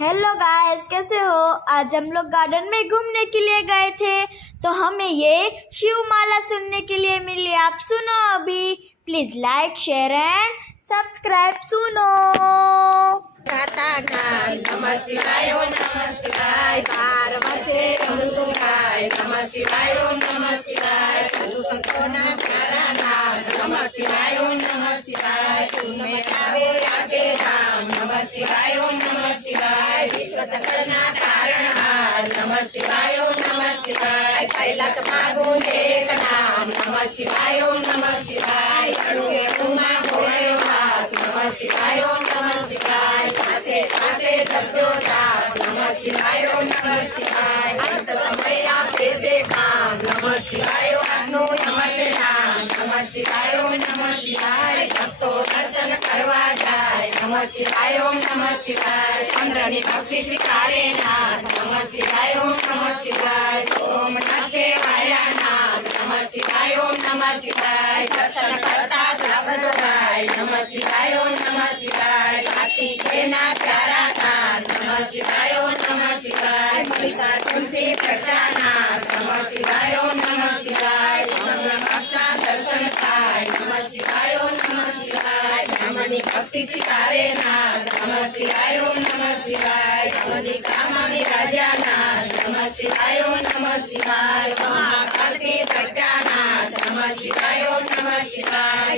Hello guys, कैसे हो। आज हम लोग गार्डन में घूमने के लिए गए थे तो हमें ये शिव माला सुनने के लिए मिली। आप सुनो अभी। Please like share and subscribe. सुनो। नमः शिवाय ओम नमः शिवाय बार वर्षे रमणु गाय नमः शिवाय ओम नमः शिवाय साधु संतोना प्यारा नाम नमः शिवाय ओम नमः शिवाय तुम्हें आवे आके धाम नमः शिवाय ओम नमः शिवाय विश्व सकलना तारणहार नमः शिवाय ओम नमः शिवाय कैलास मागुं एक नाम नमः शिवाय ओम नमः शिवाय अणुए उमा भोळे वास नमः शिवाय ओम नमः शिवाय सासे सासे जपजो जाप नमः शिवाय ओम नमः शिवाय अंत समय आपे जे काम नमः शिवाय आनो नमः नाम नमः शिवाय ओम नमः शिवाय भक्तो दर्शन करवा जाय नमः शिवाय ओम नमः शिवाय चंद्रनी भक्ति सिखारे नाथ नमः शिवाय ओम नमः शिवाय सोमनाथ के वाया नाथ नमः शिवाय ओम नमः शिवाय दर्शन करता द्रावण गाय नमः शिवाय ओम नमः शिवाय कार्तिके ना प्यारा नाथ नमः शिवाय ओम नमः शिवाय मल्लिकार्जुन की प्रज्ञानाथ नमः शिवाय ओम नमः शिवाय ब्रह्मवासा दर्शन पाय नमः शिवाय ओम नमः शिवाय ब्राह्मणी भक्ति सिखारे नाथ नमः शिवाय ओम नमः शिवाय मणि कामनी राजा नाथ नमः शिवाय ओम नमः शिवाय महाकाल की प्रज्ञानाथ नमः शिवाय ओम नमः शिवाय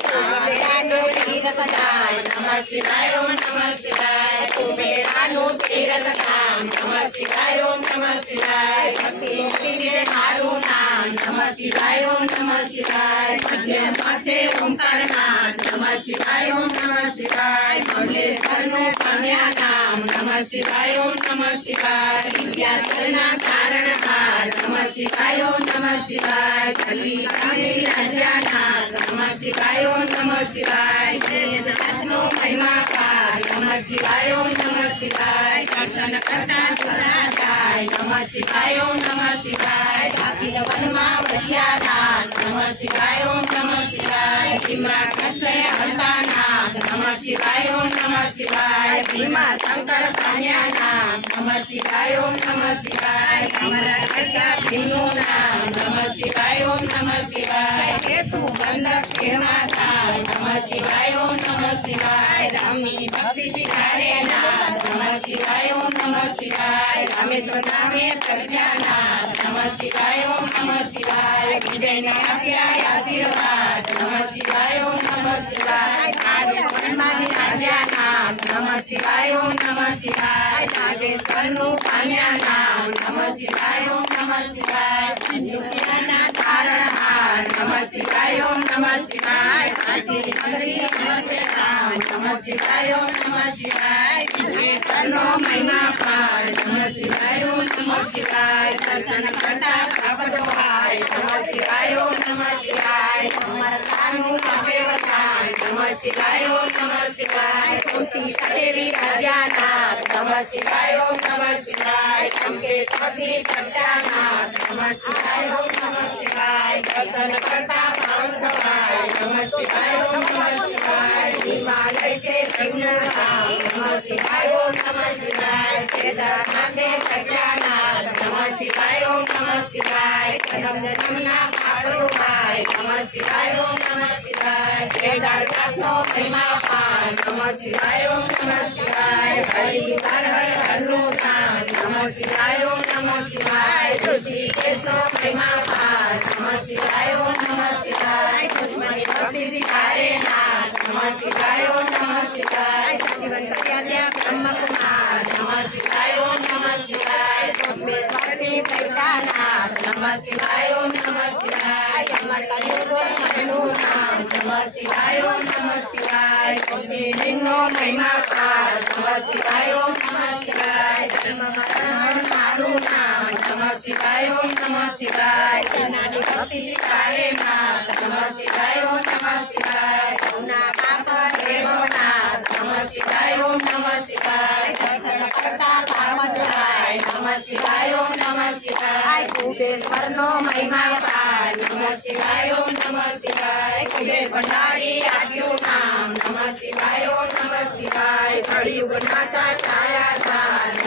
तीरथ धाम नमः शिवाय ओम नमः शिवाय कुबेरानु तीरथ धाम नमः शिवाय ओम नमः शिवाय भक्ति मुक्ति में मारू नाम नमः शिवाय ओम नमः शिवाय मध्य पाछे ओंकार नाथ नमः शिवाय ओम नमः शिवाय मल्लेश्वर नु कन्या नाम नमः शिवाय ओम नमः शिवाय विद्याचलना तारणहार नमः शिवाय ओम नमः शिवाय कली काली राजा नाथ नमः शिवाय ओम नमः शिवाय जय जगतनो महिमा पार नमः शिवाय ओम नमः शिवाय दर्शन करता जुड़ा जाय नमः शिवाय ओम नमः शिवाय अखिल वनमा वश्या नाथ नमः शिवाय ओम नमः शिवाय भीमरा कृष्ण हंता नाथ नमः शिवाय ओम नमः शिवाय भीमा शंकर कन्या नाथ नमः शिवाय ओम नमः शिवाय हमारा गंगा भीमो नाम नमः शिवाय ओम नमः शिवाय हेतु बंधक माता नमः शिवाय ओम नमः शिवाय रामी भक्ति सिखारे नाथ नमः शिवाय ओम नमः शिवाय रामेश्वर नामे प्रज्ञानाथ नमः शिवाय ओम नमः शिवाय विजय ने आप्या आशीर्वाद नमः शिवाय ओम नमः शिवाय आर्य ब्रह्मादि राजानाथ नमः शिवाय ओम नमः शिवाय नागेश्वर नु कान्या नाम नमः शिवाय ओम नमः शिवाय ज्ञाना तारणहार नमः शिवाय ओम नमः शिवाय काशी नगरी अमरते नाम नमः शिवाय ओम नमः शिवाय विश्वेश्वर नो महिमा पार नमः शिवाय ओम नमः शिवाय दर्शन करता प्रभु भाई नमः शिवाय ओम नमः शिवाय अमरतानु अवेवताय नमः शिवाय ओम नमः शिवाय कुंती कटेरी राजा नाथ नमः शिवाय ओम नमः शिवाय अंकेश्वरी प्रज्ञानाथ नमः शिवाय ओम नमः शिवाय दर्शन करता पावन भाई नमः शिवाय ओम नमः शिवाय हिमालय के सिंहनाथ नमः शिवाय ओम नमः शिवाय केदारनाथ के प्रज्ञानाथ नमः शिवाय ओम नमः शिवाय जन्म जन्मना पापो भाई नमः शिवाय ओम नमः शिवाय केदारनाथ नो महिमा पार नमः शिवाय ओम नमः शिवाय हरि हर हर हल्लू धाम नमः शिवाय ओम नमः शिवाय तुलसी कृष्ण महिमा पार नमः शिवाय ओम नमः शिवाय दुश्मनी भक्ति सिखारे नाथ नमः शिवाय ओम नमः शिवाय सजीवन कल्याण ब्रह्म कुमार नमः शिवाय ओम नमः शिवाय तस्मै स्वाति प्रज्ञानाथ नमः शिवाय ओम नमः शिवाय अमर कलियुग मनु नाम नमः शिवाय ओम नमः शिवाय कोटि लिंगो महिमा पार नमः शिवाय ओम नमः शिवाय जन्म मरण मारू नाम नमः शिवाय ओम नमः शिवाय नानी भक्ति सिखारे नाथ नमः शिवाय ओम नमः शिवाय करुणा पाप देवो नाथ नमः शिवाय ओम नमः शिवाय दर्शन करता पावन भाई नमः शिवाय ओम नमः शिवाय कुबेश्वर नो महिमा पार नमः शिवाय ओम नमः शिवाय कुबेर भंडारी आद्यो नाम नमः शिवाय ओम नमः शिवाय कलियुग नासा छाया धार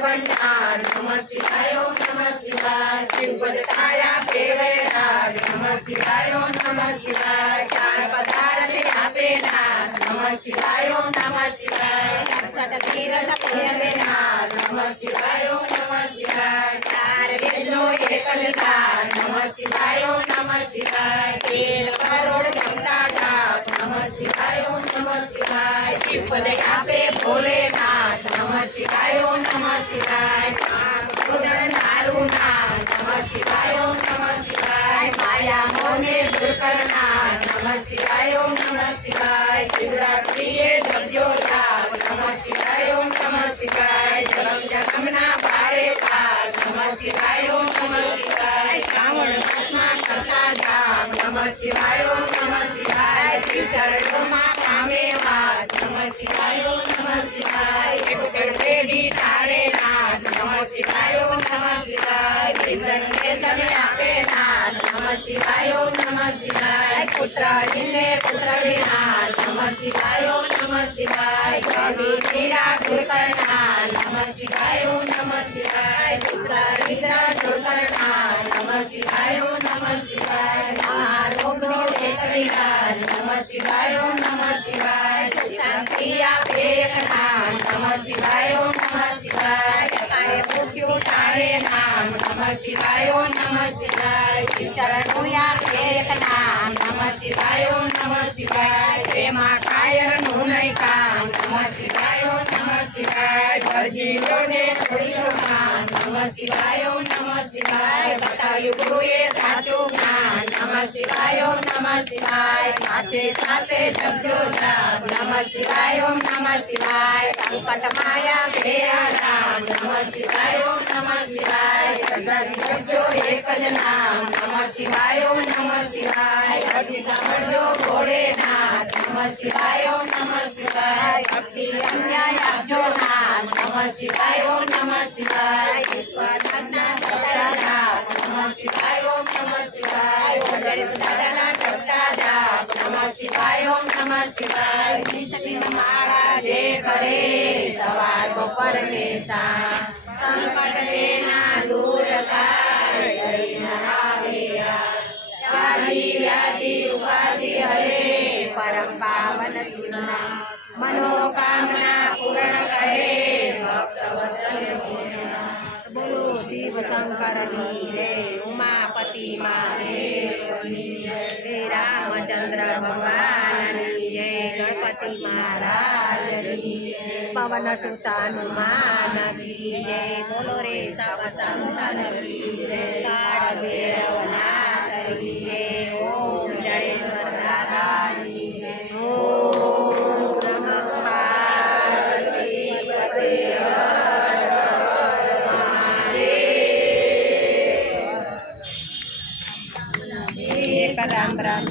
ભંડાર નમઃ શિવાય ઓમ નમઃ શિવાય શિવ બદતાયા આપે વૈરાગ નમઃ શિવાય ઓમ નમઃ શિવાય જ્ઞાન પદાર્થ આપે નાથ નમઃ શિવાય ઓમ નમઃ શિવાય સત તીર્થ પુણ્ય દેનાર નમઃ શિવાય ઓમ નમઃ શિવાય ચાર વેદનો એક જ સાર નમઃ શિવાય ઓમ નમઃ શિવાય તેર કરોડ જમતા જાપ નમઃ શિવાય ઓમ નમઃ શિવાય શિવ પદે આપે ભોલેનાથ નમઃ શિવાય ઓમ નમઃ શિવાય ઉદળ નારું નાથ નમઃ શિવાય ઓમ નમઃ શિવાય માયા મોને દૂર કરનાર નમઃ શિવાય ઓમ નમઃ શિવાય શિવરાત્રિએ જપજો જાપ નમઃ શિવાય ઓમ નમઃ શિવાય જન્મ જન્મના પાડે પાર નમઃ શિવાય ઓમ નમઃ શિવાય શ્રાવણ માસમાં કરતા જાપ નમઃ શિવાય ઓમ નમઃ શિવાય શિવ ચરણોમાં પામે વાસ નમઃ શિવાય ઓમ નમઃ શિવાય ઉત્તર પેઢી તારે નાથ નમઃ શિવાય ઓમ નમઃ શિવાય ચિંતન ચેતન આપે નાથ નમઃ શિવાય ઓમ નમઃ શિવાય પુત્ર દિલે પુત્ર વિનાર નમઃ શિવાય ઓમ નમઃ શિવાય કવિ પીડા દૂર કરનાર નમઃ શિવાય ઓમ નમઃ શિવાય પુત્ર નિદ્રા દૂર કરનાર નમઃ શિવાય ઓમ નમઃ શિવાય મહારોગનો એક વિરાજ નમઃ શિવાય ઓમ નમઃ શિવાય સુખ શાંતિ આપે એકનાથ નમઃ શિવાય ઓમ નમઃ શિવાય કાળે મૃત્યુ ટાળે નામ નમઃ શિવાય ઓમ નમઃ શિવાય શિવ ચરણનું આપે એક નામ નમઃ શિવાય ઓમ નમઃ શિવાય પ્રેમા કાયરનું નહીં કામ નમઃ શિવાય ઓમ નમઃ શિવાય ભજીઓને છોડીશું જ્ઞાન નમઃ શિવાય ઓમ નમઃ શિવાય બતાવ્યું ગુરુએ સાચું જ્ઞાન નમઃ શિવાય ઓમ નમઃ શિવાય સાસે સાસે જપજો જાપ નમઃ શિવાય ઓમ નમઃ શિવાય સંકટ માયા બે આરામ નમઃ શિવાય ઓમ નમઃ શિવાય સદન જપજો એક જ નામ નમઃ શિવાય ઓમ નમઃ શિવાય ભક્તિ સાંભળજો ભોળેનાથ નમઃ શિવાય ઓમ નમઃ શિવાય ભક્તિ અન્યાય આપજો નાથ નમઃ શિવાય ઓમ નમઃ શિવાય વિશ્વનાથના સદા જાપ નમઃ શિવાય ઓમ નમઃ શિવાય ગણેશ દાદાના જપતા જાપ નમઃ શિવાય ઓમ નમઃ શિવાય નિષ્ઠિન માળા જે કરે સવાર બપોર ને સાંજ સંકટ તેના દૂર થાય હરિના આવે આદિ વ્યાધિ ઉપાધિ હરે પરમ પાવન સુના મનોકામના પૂર્ણ કરે ભક્ત વત્સલ ભોલેનાથ બોલો શિવ શંકરની જય ઉમાપતિ મહાદેવની જય હે રામચંદ્ર ભગવાનની જય ગણપતિ મહારાજની જય પવન સુત હનુમાન કી જય બોલો રે સવ સંતન કી જય કાળ ભૈરવનાથ કી જય ઓમ જડેશ્વર દાદાની જય ઓમ નમઃ પાર્વતી પતે રામ રામ